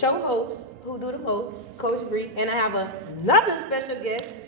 show host, who do the most, Coach Bree, and I have another special guest.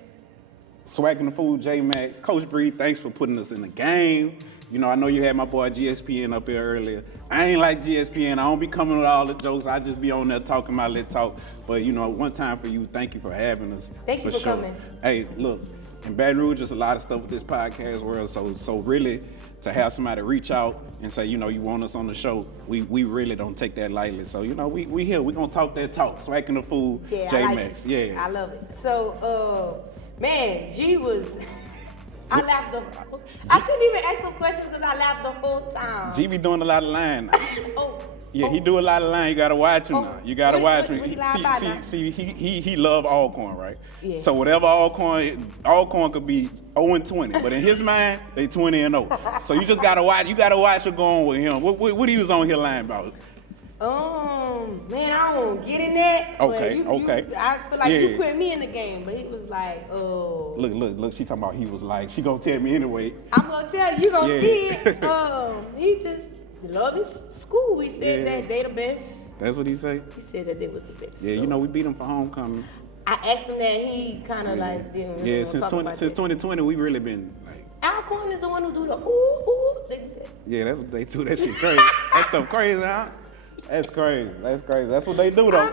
Swac'n the Fool, J-Max. Coach Bree, thanks for putting us in the game. You know, I know you had my boy GSPN up here earlier. I ain't like GSPN. I don't be coming with all the jokes. I just be on there talking my little talk. But, you know, one time for you, thank you for having us. Thank you for coming. Hey, look, in Baton Rouge, there's a lot of stuff with this podcast world. So really, to have somebody reach out and say, you know, you want us on the show, we really don't take that lightly. So, you know, we here. We gonna talk that talk. Swac'n the Fool, yeah, J-Max. Like yeah. I love it. So, man, G was... I laughed I couldn't even ask him questions because I laughed the whole time. G be doing a lot of lying. Yeah, he oh. do a lot of lying. You gotta watch him now. You gotta watch him. See, he love Alcorn, right? Yeah. So whatever Alcorn could be 0-20, but in his mind, they 20-0. So you just gotta watch. You gotta watch what's going with him. What he was on here lying about? Man, I don't get in that. Okay. I feel like you put me in the game, but he was like, oh. Look. She talking about he was like, she gonna tell me anyway. I'm gonna tell you, gonna see it. He just love his school. He said that they the best. That's what he said? He said that they was the best. Yeah, so. You know, we beat them for homecoming. I asked him that, he kind of like didn't really since 2020, we really been like. Alcorn is the one who do the ooh. Yeah, that's what they do. That shit crazy. That stuff crazy, huh? That's crazy. That's what they do, though.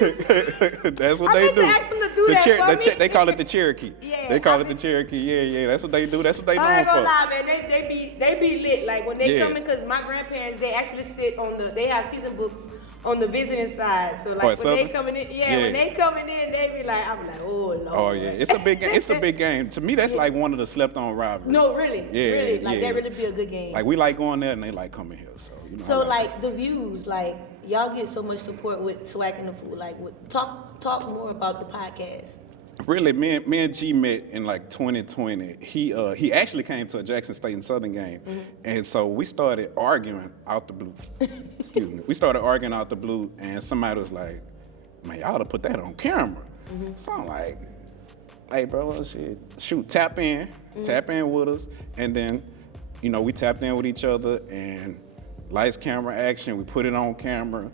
That's what they do. I asked him to do that. They call it the Cherokee. Yeah, they call it the Cherokee. Yeah. That's what they do. That's what they doing for. I ain't gonna lie, man. They be lit. Like when they come in, because my grandparents, they actually sit they have season books on the visiting side. So like when they coming in, when they coming in, they be like, I'm like, oh Lord. Oh yeah, it's a big game. It's a big game. To me, that's like one of the slept-on rivalries. No, really. Really. Like that really be a good game. Like we like going there and they like coming here. So you know. So like the views, like y'all get so much support with Swac'n the Fool. Like talk more about the podcast. Really, me and G met in like 2020. He actually came to a Jackson State and Southern game, and so we started arguing out the blue. Excuse me. We started arguing out the blue, and somebody was like, "Man, y'all ought to put that on camera." So I'm like, "Hey, bro, shoot, tap in with us," and then, you know, we tapped in with each other, and lights, camera, action. We put it on camera.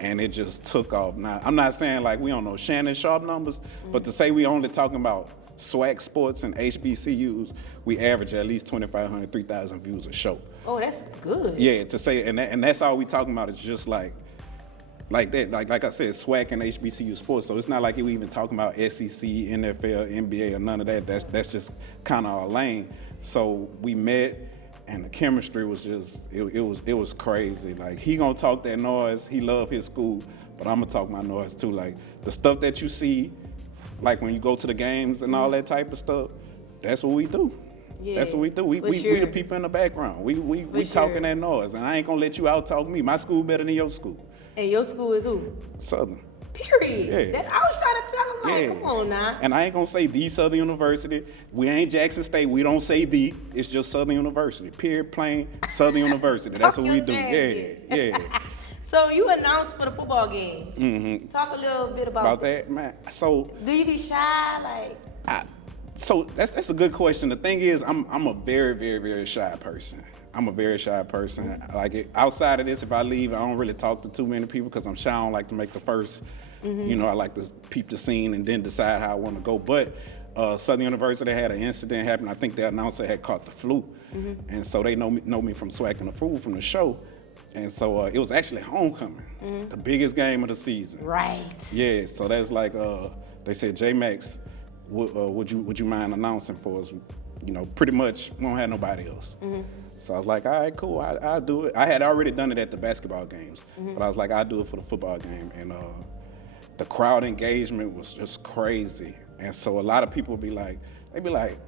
And it just took off. Now, I'm not saying like we don't know Shannon Sharp numbers, but to say we only talking about SWAC sports and HBCUs, we average at least 2,500, 3,000 views a show. Oh, that's good. Yeah, to say, and that's all we talking about is just like that. Like I said, SWAC and HBCU sports. So it's not like we even talking about SEC, NFL, NBA, or none of that. That's just kind of our lane. So we met. And the chemistry was just, it was crazy. Like, he gonna talk that noise, he love his school, but I'm gonna talk my noise too. Like, the stuff that you see, like when you go to the games and all that type of stuff, that's what we do. Yeah, that's what we do. We the people in the background. We talking that noise, and I ain't gonna let you out talk me. My school better than your school. And your school is who? Southern. Period. Yeah. I was trying to tell him, like, come on now. And I ain't gonna say the Southern University. We ain't Jackson State. We don't say the. It's just Southern University. Period. Plain Southern University. That's what we do. Yeah. So you announced for the football game. Talk a little bit about that, man. So do you be shy? So that's a good question. The thing is, I'm a very, very, very shy person. I'm a very shy person. Like, outside of this, if I leave, I don't really talk to too many people because I'm shy. I don't like to make the first, you know, I like to peep the scene and then decide how I want to go. But Southern University had an incident happen. I think the announcer had caught the flu. And so they know me from Swac'n the Fool from the show. And so it was actually homecoming, the biggest game of the season. Right. Yeah, so that's like, they said, J-Max, would you mind announcing for us? You know, pretty much, we don't have nobody else. So I was like, all right, cool, I'll do it. I had already done it at the basketball games, but I was like, I'll do it for the football game. And the crowd engagement was just crazy. And so a lot of people would be like,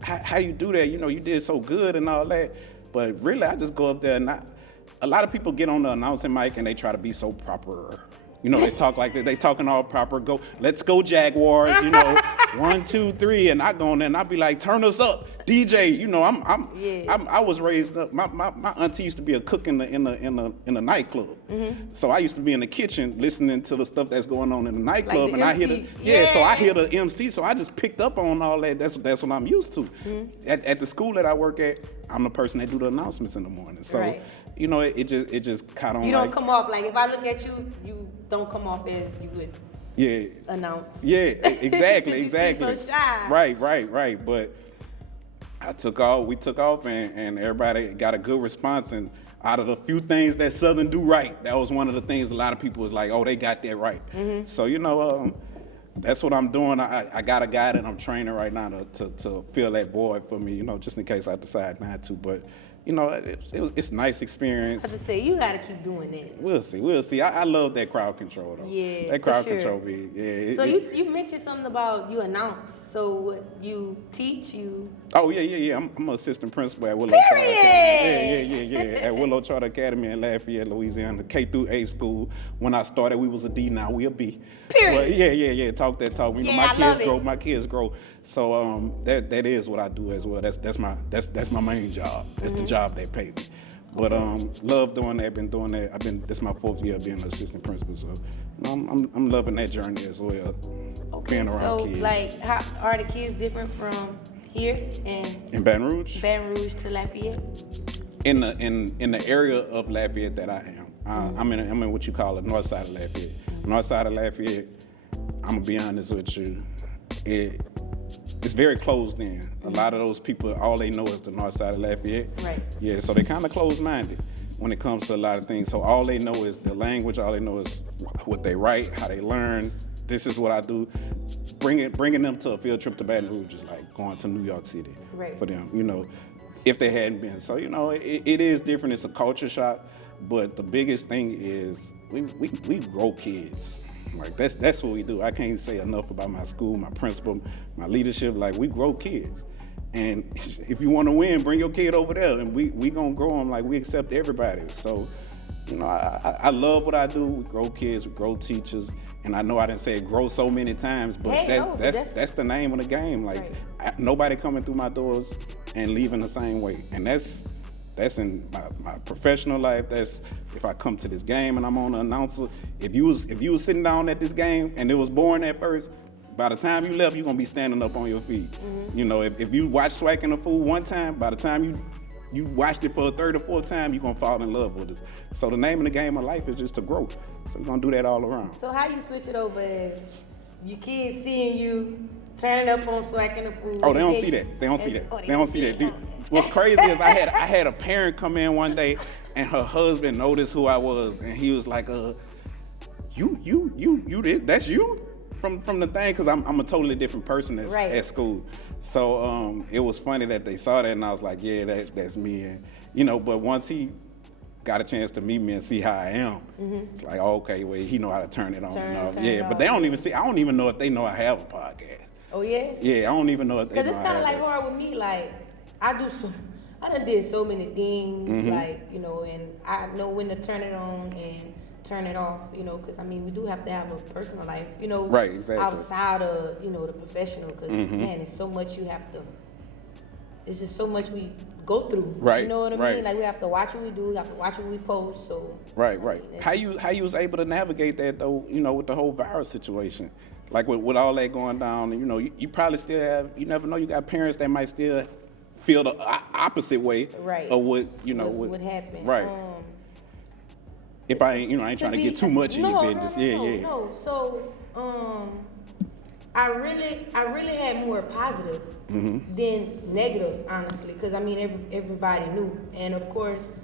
how you do that? You know, you did so good and all that. But really, I just go up there and a lot of people get on the announcing mic and they try to be so proper. You know, they talk like that. They talking all proper. Go, let's go Jaguars. You know, 1, 2, 3, and I go in there and I be like, turn us up, DJ. You know, I was raised up. My auntie used to be a cook in a nightclub. So I used to be in the kitchen listening to the stuff that's going on in the nightclub, like and I hear so I hear the MC. So I just picked up on all that. That's what I'm used to. At the school that I work at, I'm the person that do the announcements in the morning. So. Right. you know, it just caught on. You don't come off like, if I look at you, you don't come off as you would announce. Yeah, exactly, exactly. So shy. Right. But we took off, and everybody got a good response. And out of the few things that Southern do right, that was one of the things a lot of people was like, oh, they got that right. Mm-hmm. So, you know, that's what I'm doing. I got a guy that I'm training right now to fill that void for me, you know, just in case I decide not to. But, you know, it's a nice experience. I have to say, you got to keep doing it. We'll see. I love that crowd control, though. Yeah, that crowd control me. Yeah. So you mentioned something about you announce. So what, you teach, you... Oh, yeah. I'm an assistant principal at Willow Charter Academy. Yeah. At Willow Charter Academy in Lafayette, Louisiana, the K-8 school. When I started, we was a D, now we a B. Period. But yeah. Talk that talk. You know, my kids grow. So that is what I do as well. That's my main job. That's the job that pay me. But love doing that. Been doing that. This is my 4th year being an assistant principal. So you know, I'm loving that journey as well. Okay, being around kids. Like, how are the kids different from here in Baton Rouge? Baton Rouge to Lafayette. In the area of Lafayette that I am, I'm in what you call the north side of Lafayette. North side of Lafayette, I'm gonna be honest with you, it's very closed in. A lot of those people, all they know is the north side of Lafayette. Right. Yeah, so they kind of closed-minded when it comes to a lot of things. So all they know is the language. All they know is what they write, how they learn. This is what I do. Bringing them to a field trip to Baton Rouge is like going to New York City for them, you know, if they hadn't been. So, you know, it is different. It's a culture shock. But the biggest thing is we grow kids. Like, that's what we do. I can't say enough about my school, my principal, my leadership. Like, we grow kids. And if you want to win, bring your kid over there, and we going to grow them like we accept everybody. So, you know, I love what I do. We grow kids, we grow teachers. And I know I didn't say it grow so many times, but that's the name of the game. Like, nobody coming through my doors and leaving the same way. And that's in my professional life. That's if I come to this game and I'm on the announcer. If you was sitting down at this game and it was boring at first, by the time you left, you're gonna be standing up on your feet. Mm-hmm. You know, if you watch Swac'n the Fool one time, by the time you watched it for a third or fourth time, you're gonna fall in love with it. So the name of the game of life is just to grow. So we're gonna do that all around. So how you switch it over as your kids seeing you turning up on Swac'n the Fool? Oh, they don't see that. They don't see that. What's crazy is I had a parent come in one day and her husband noticed who I was, and he was like, you did, that's you from the thing, because I'm a totally different person at school. So it was funny that they saw that, and I was like, yeah, that's me. And you know, but once he got a chance to meet me and see how I am, it's like, oh, okay, well, he know how to turn it on and off. Yeah, but they don't even see. I don't even know if they know I have a podcast. Oh yeah. Yeah, I don't even know if they know. Because it's kind of like hard with me, like. I done did so many things, like, you know, and I know when to turn it on and turn it off, you know, because, I mean, we do have to have a personal life, you know, outside of, you know, the professional, because, man, it's so much it's just so much we go through, you know what I mean? Like, we have to watch what we do, we have to watch what we post, so. Right. How you was able to navigate that, though, you know, with the whole virus situation? Like, with all that going down, you know, you probably still have, you never know, you got parents that might still feel the opposite way of what, you know, what happened. Right. If I ain't trying to get too much in your business. No. So, I really had more positive than negative, honestly, because I mean everybody knew, and of course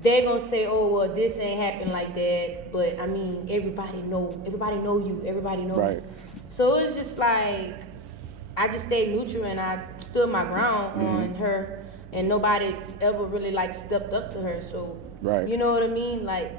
they're gonna say, oh well, this ain't happened like that, but I mean everybody know you, everybody know you. So it's just like, I just stayed neutral and I stood my ground on her, and nobody ever really like stepped up to her. So you know what I mean? Like,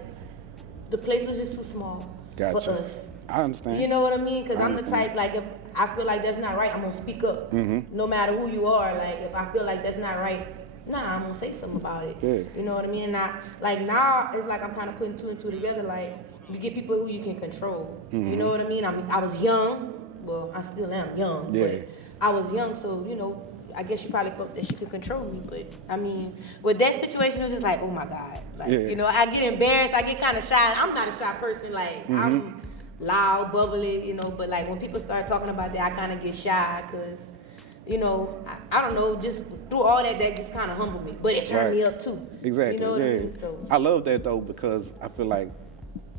the place was just too small for us. I understand. You know what I mean? Because I'm the type, like, if I feel like that's not right, I'm gonna speak up. No matter who you are. Like, if I feel like that's not right, I'm gonna say something about it. Yeah. You know what I mean? And now it's like I'm kind of putting two and two together. Like, you get people who you can control. You know what I mean? I was young. Well, I still am young, but I was young, so, you know, I guess she probably thought that she could control me, but, I mean, with that situation, it was just like, oh my God. Like, you know, I get embarrassed, I get kind of shy. I'm not a shy person, like, I'm loud, bubbly, you know, but, like, when people start talking about that, I kind of get shy, because, you know, I don't know, just through all that just kind of humbled me. But it turned me up too. Exactly. You know what I mean? So I love that though, because I feel like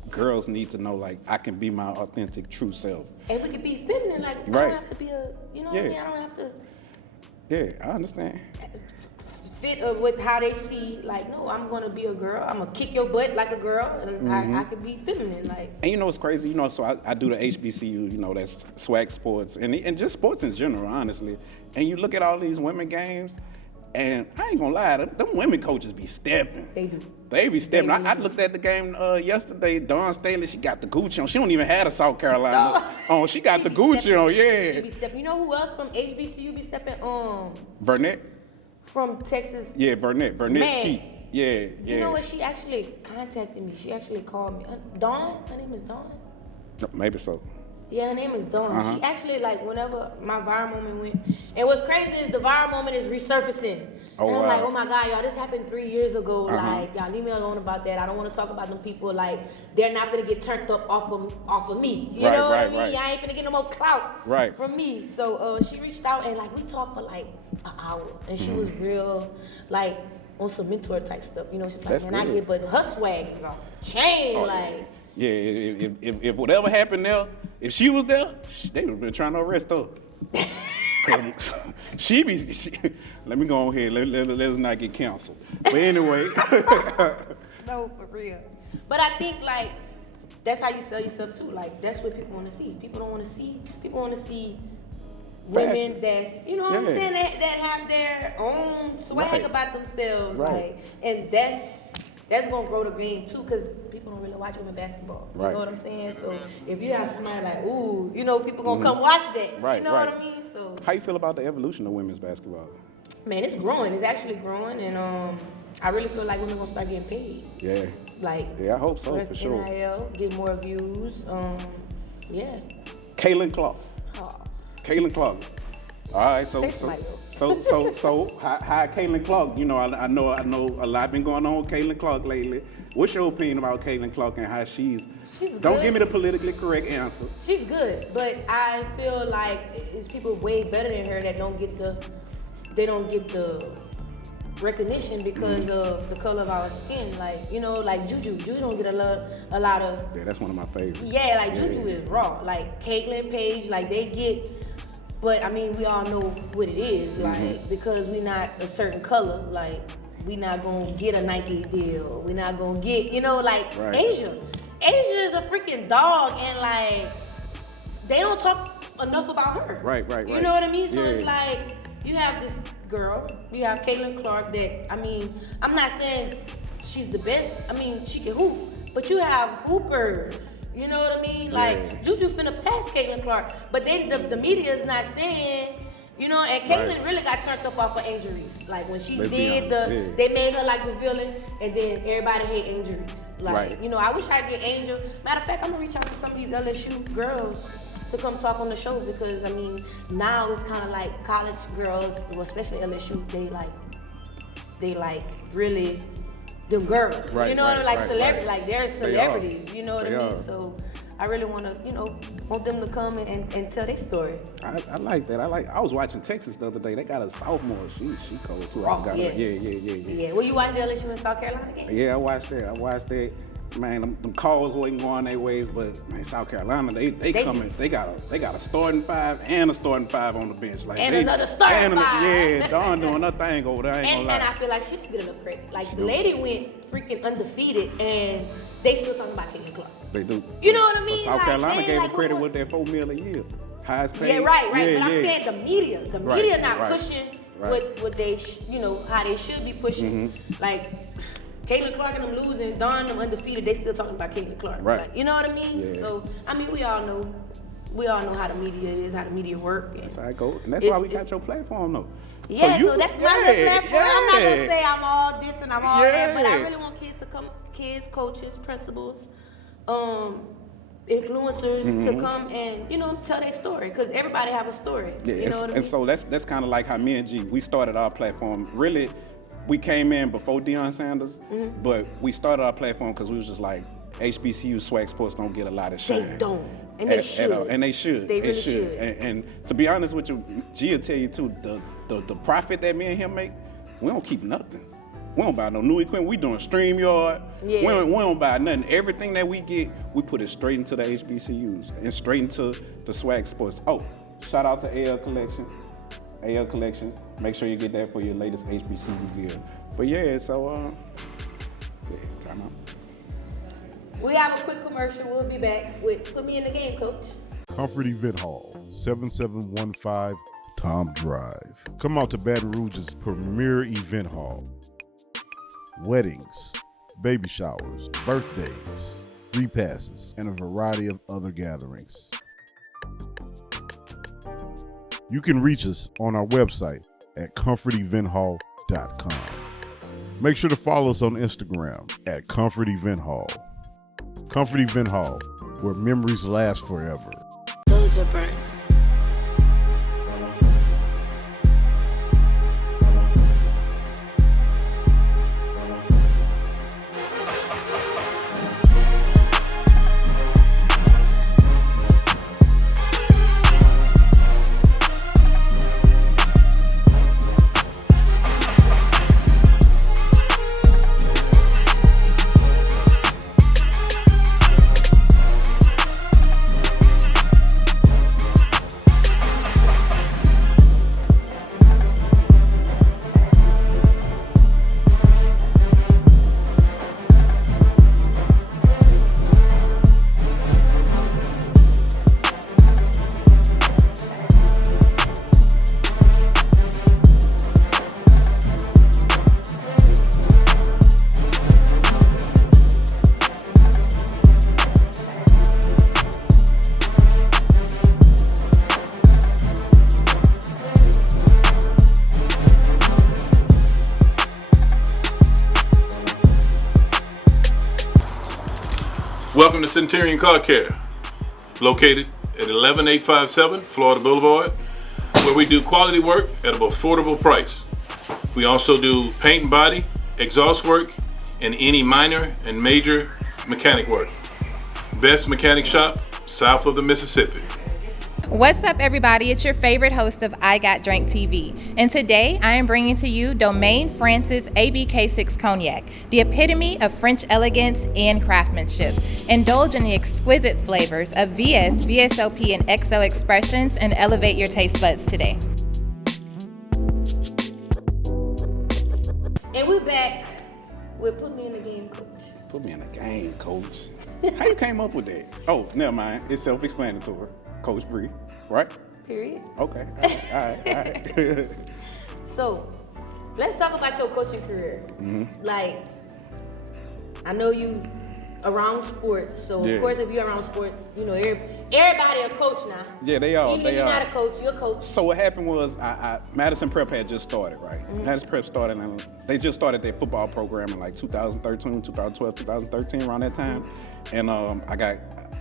girls need to know, like, I can be my authentic, true self. And we can be feminine, like, I don't have to be you know what I mean? I don't have to. Yeah, I understand. Fit with how they see, like, no, I'm gonna be a girl. I'm gonna kick your butt like a girl, and I could be feminine, like. And you know what's crazy? You know, so I do the HBCU. You know, that's swag sports and just sports in general, honestly. And you look at all these women games, and I ain't gonna lie, them women coaches be stepping. They do. They be stepping. I looked at the game yesterday. Dawn Staley, she got the Gucci on. She don't even have a South Carolina on. She got the Gucci on. Yeah. She be stepping. You know who else from HBCU be stepping? Burnett. From Texas. Yeah, Burnett Skeet. Yeah. You know what? She actually contacted me. She actually called me. Dawn? Her name is Dawn? Maybe so. Yeah, her name is Dawn. She actually, like, whenever my viral moment went, and what's crazy is the viral moment is resurfacing. Oh, and I'm wow. like, oh my God, y'all, this happened 3 years ago. Like, y'all leave me alone about that. I don't want to talk about them people. Like, they're not gonna get turned up off of me. You know what I mean? I ain't gonna get no more clout from me. So she reached out and, like, we talked for like an hour, and she was real, like, on some mentor type stuff. You know, she's like, That's man, I get, but her swag is on chain, like. Yeah, if whatever happened there, if she was there, they would have been trying to arrest her. Let me go on here. Let's not get canceled. But anyway. No, for real. But I think, like, that's how you sell yourself too. Like, that's what people want to see. People want to see women Fashion. that's, you know what I'm saying, that have their own swag about themselves. Like, and that's gonna grow the game too, because people don't really watch women basketball. You know what I'm saying? So if you have somebody like, ooh, you know, people gonna come watch that. You know what I mean? So how you feel about the evolution of women's basketball? Man, it's growing. It's actually growing, and I really feel like women gonna start getting paid. Yeah. Like, yeah, I hope so, for sure. NIL, get more views. Yeah. Caitlin Clark. Caitlin Clark. All right, so how Caitlin Clark? You know, I know a lot been going on with Caitlin Clark lately. What's your opinion about Caitlin Clark and how she's don't give me the politically correct answer. She's good, but I feel like it's people way better than her that don't get the recognition because of the color of our skin. Like, you know, like Juju don't get a lot of. Yeah, that's one of my favorites. Yeah, like Juju is raw. Like Caitlin, Paige, like they get. But I mean, we all know what it is, like, because we not a certain color, like, we not gonna get a Nike deal. We not gonna get, you know, like Asia. Asia is a freaking dog, and like, they don't talk enough about her. Right. You know what I mean? So it's like, you have this girl, you have Caitlin Clark that, I mean, I'm not saying she's the best. I mean, she can hoop, but you have hoopers. You know what I mean? Like, Juju finna pass Caitlin Clark, but the media is not saying, you know, and Caitlin really got turned up off of injuries. Like, when she they made her like the villain, and then everybody hate injuries. Like, you know, I wish I could get Angel. Matter of fact, I'm gonna reach out to some of these LSU girls to come talk on the show, because, I mean, now it's kind of like college girls, well, especially LSU, they really them girls, you know what I mean? Like celebrities, like they're celebrities, you know what I mean? So I really want to, you know, want them to come and tell their story. I like that. I was watching Texas the other day. They got a sophomore. She cold too. Yeah. Well, you watched the LSU in South Carolina game? Yeah, I watched that. Man, them calls wasn't going their ways, but man, South Carolina, they coming. They got a starting five and a starting five on the bench. Like, another starting five. Yeah, Dawn doing her thing over there. And I feel like she didn't get enough credit. Like, the lady went freaking undefeated, and they still talking about Caitlin Clark. They do. You know what I mean? But South Carolina gave her credit with that $4 million a year, highest paid. Yeah, right. But I'm saying the media not pushing what they, you know, how they should be pushing. Like, Caitlin Clark and them losing, Dawn them undefeated, they still talking about Caitlin Clark. Right. Like, you know what I mean? Yeah. So, I mean, we all know how the media is, how the media work. That's how it goes. And that's why we got your platform, though. Yeah, so that's my little platform. I'm not going to say I'm all this and I'm all that, but I really want kids to come, coaches, principals, influencers to come and, you know, tell their story, because everybody have a story. Yeah, you know what I mean? And so that's kind of like how me and G, we started our platform. Really, we came in before Deion Sanders, but we started our platform because we was just like, HBCU swag sports don't get a lot of shine. They don't. And they should. And they should. They really should. And to be honest with you, G will tell you too, the profit that me and him make, we don't keep nothing. We don't buy no new equipment. We doing StreamYard. Yeah. We don't buy nothing. Everything that we get, we put it straight into the HBCUs and straight into the swag sports. Oh, shout out to AL Collection. AL Collection. Make sure you get that for your latest HBCU gear. But yeah, so time out. We have a quick commercial. We'll be back with Put Me in the Game, Coach. Comfort Event Hall, 7715 Tom Drive. Come out to Baton Rouge's premier event hall. Weddings, baby showers, birthdays, repasses, and a variety of other gatherings. You can reach us on our website at comforteventhall.com. Make sure to follow us on Instagram at Comfort Event Hall. Comfort Event Hall, where memories last forever. Those are burnt. Welcome to Centurion Car Care, located at 11857 Florida Boulevard, where we do quality work at an affordable price. We also do paint and body, exhaust work, and any minor and major mechanic work. Best mechanic shop south of the Mississippi. What's up, everybody? It's your favorite host of I Got Drank TV, and today I am bringing to you Domaine France's ABK6 Cognac, the epitome of French elegance and craftsmanship. Indulge in the exquisite flavors of VS, VSOP, and XO expressions and elevate your taste buds today. And we're back with Put Me in the Game, Coach. Put me in the game, Coach. How you came up with that? Oh, never mind. It's self-explanatory. Coach Bree, right? Period. Okay. All right. So, let's talk about your coaching career. Mm-hmm. Like, I know you around sports, so of course if you're around sports, you know, everybody a coach now. Yeah, they are. Even if you're not a coach, you're a coach. So what happened was, Madison Prep had just started, right? Mm-hmm. Madison Prep started, and they just started their football program in like 2013, 2012, 2013, around that time. Mm-hmm. And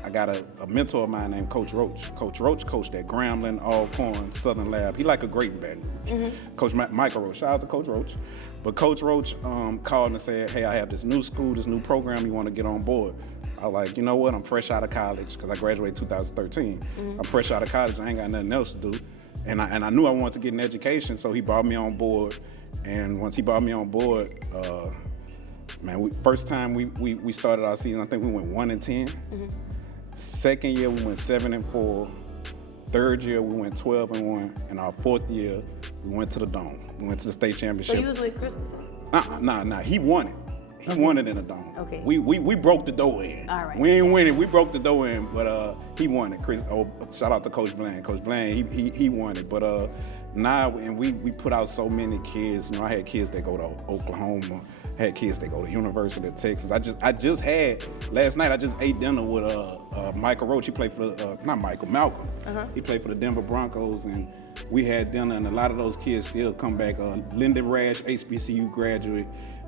I got a mentor of mine named Coach Roach. Coach Roach coached at Grambling, Alcorn, Southern Lab. He like a great in Baton Rouge. Mm-hmm. Coach Michael Roach. Shout out to Coach Roach. But Coach Roach called and said, hey, I have this new school, this new program you want to get on board. I was like, you know what? I'm fresh out of college because I graduated 2013. Mm-hmm. I'm fresh out of college. I ain't got nothing else to do. And I knew I wanted to get an education, so he brought me on board. And once he brought me on board, first time we started our season, I think we went 1-10. Mm-hmm. Second year, we went 7-4. Third year, we went 12-1. And our fourth year, we went to the Dome. We went to the state championship. So you was with Christopher? Nah. He won it. He won it in the Dome. Okay. We broke the door in. All right. We ain't win it. We broke the door in, but he won it. Shout out to Coach Bland. Coach Bland, he won it. But now, and we put out so many kids. You know, I had kids that go to Oklahoma. Had kids that go to University of Texas. I just had last night. I just ate dinner with Michael Roach. He played for Malcolm. Uh-huh. He played for the Denver Broncos, and we had dinner. And a lot of those kids still come back. Lyndon Rash, HBCU graduate.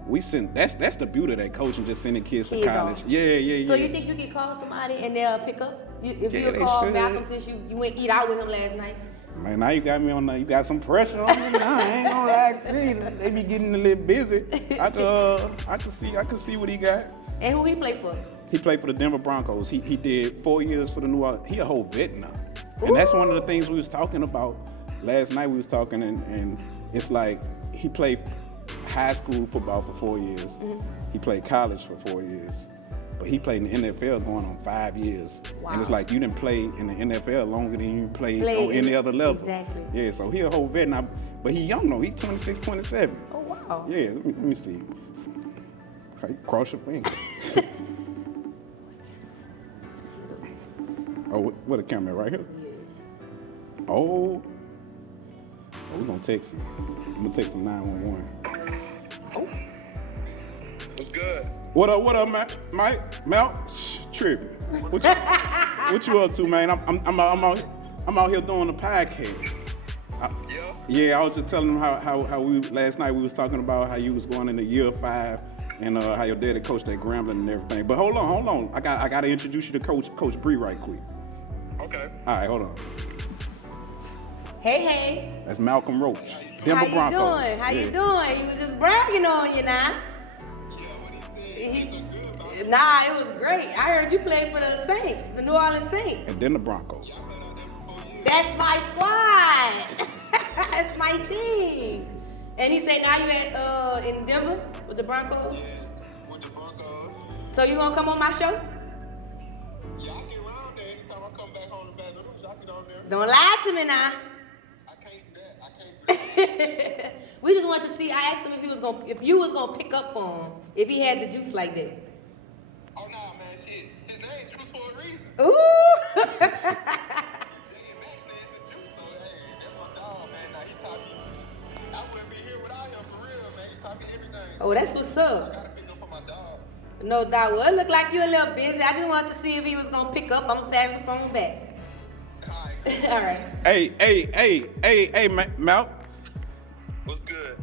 That's the beauty of that coaching, just sending kids to college. Yeah. So you think you could call somebody and they'll pick up? If you call Malcolm since you went eat out with him last night? Man, now you got me on. You got some pressure on me. Now I ain't gonna lie to you. They be getting a little busy. I can see what he got. And who he play for? He played for the Denver Broncos. He did 4 years for the New Orleans. He a whole vet now. And that's one of the things we was talking about last night. We was talking, and it's like he played high school football for 4 years. Mm-hmm. He played college for 4 years. But he played in the NFL going on 5 years. Wow. And it's like you didn't play in the NFL longer than you played on any other level. Exactly. Yeah, so he a whole vet now. But he young though. He 26, 27. Oh, wow. Yeah, let me see. How you cross your fingers. Oh, what a camera right here? Oh, we're gonna text him. I'm gonna text him 911. Oh. What's good? What up, Mike? Mel? Tripping. What you up to, man? I'm out here doing a podcast. Yeah, I was just telling him how we last night we was talking about how you was going into year 5 and how your daddy coached at Grambling and everything. But hold on. I gotta introduce you to Coach Bree right quick. Okay. All right, hold on. Hey. That's Malcolm Roach, Denver Broncos. How you doing? He was just bragging on you now. Nah, it was great. I heard you played for the Saints, the New Orleans Saints. And then the Broncos. That's my squad. That's my team. And he said now you at in Denver with the Broncos? Yeah, with the Broncos. So you gonna come on my show? Yeah, I get around there anytime I come back home to Baton Rouge. I get on there. Don't lie to me now. I can't do that. We just wanted to see. I asked him if you was gonna pick up for him if he had the juice like that. Oh nah, man, shit. His name Juice for a reason. Ooh. Oh, that's what's up. I gotta pick up for my dog. No doubt. Well, it looked like you a little busy. I just wanted to see if he was gonna pick up. I'm gonna pass the phone back. All right. Hey, Mal. What's good?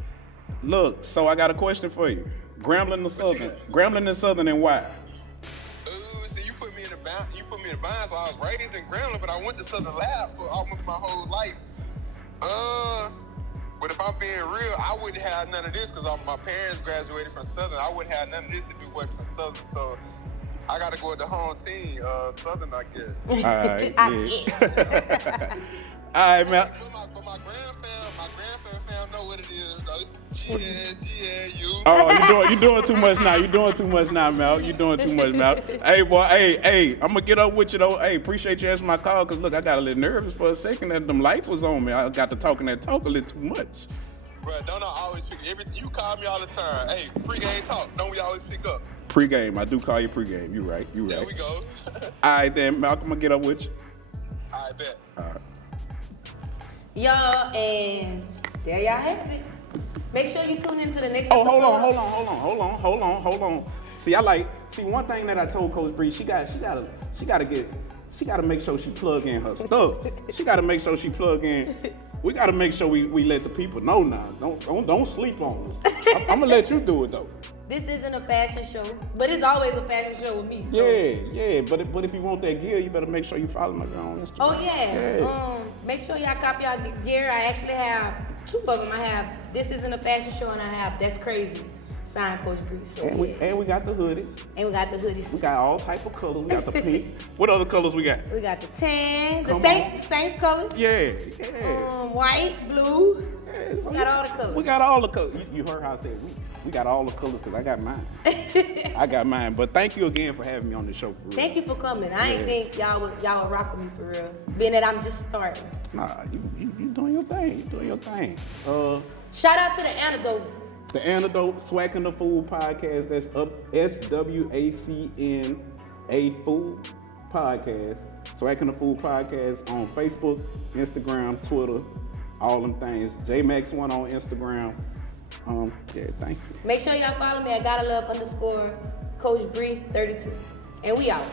Look, so I got a question for you. Grambling and Southern, and why? See, you put me in the bind. So I was raised in Grambling, but I went to Southern Lab for almost my whole life. But if I'm being real, I wouldn't have none of this because my parents graduated from Southern. I wouldn't have none of this if it wasn't from Southern. So I got to go with the home team, Southern, I guess. All right. Yeah. All right, man. But my grandfam fam know what it is, though. G-A-U. Oh, you're doing too much now. You're doing too much now, Mel. You're doing too much now. Hey, boy, hey, I'm going to get up with you, though. Hey, appreciate you answering my call, because, look, I got a little nervous for a second that them lights was on me. I got to talking that talk a little too much. Bro, don't I always pick everything? You call me all the time. Hey, pregame talk. Don't we always pick up? Pregame. I do call you pregame. You right. There we go. All right, then, Malcolm, I'm going to get up with you. I bet. All right. Y'all, and there y'all have it. Make sure you tune into the next episode. Hold on. See, one thing that I told Coach Bree, she gotta make sure she plug in her stuff. She gotta make sure she plug in. We gotta make sure we let the people know now. Don't sleep on us. I'm gonna let you do it though. This isn't a fashion show, but it's always a fashion show with me. So. Yeah. But if you want that gear, you better make sure you follow my girl on Instagram. Oh yeah. Make sure y'all copy y'all gear. I actually have 2 of them. I have This Isn't a Fashion Show, and I have That's Crazy. Signed Coach Bree. So, and we got the hoodies. We got all type of colors. We got the pink. What other colors we got? We got the tan, the Saints colors. Yeah. White, blue. Yeah, so we got all the colors. We got all the colors. You heard how I said we got all the colors because I got mine. But thank you again for having me on the show for real. Thank you for coming. I ain't think y'all would rock with me for real. Being that I'm just starting. Nah, you doing your thing. Shout out to ThaAntidote. ThaAntidote Swac'n the Food podcast. That's up SWACN a Food podcast. Swac'n the Food podcast on Facebook, Instagram, Twitter, all them things. JMax1 on Instagram. Yeah, thank you. Make sure y'all follow me at @GottaLove_Coach Bree 32. And we out.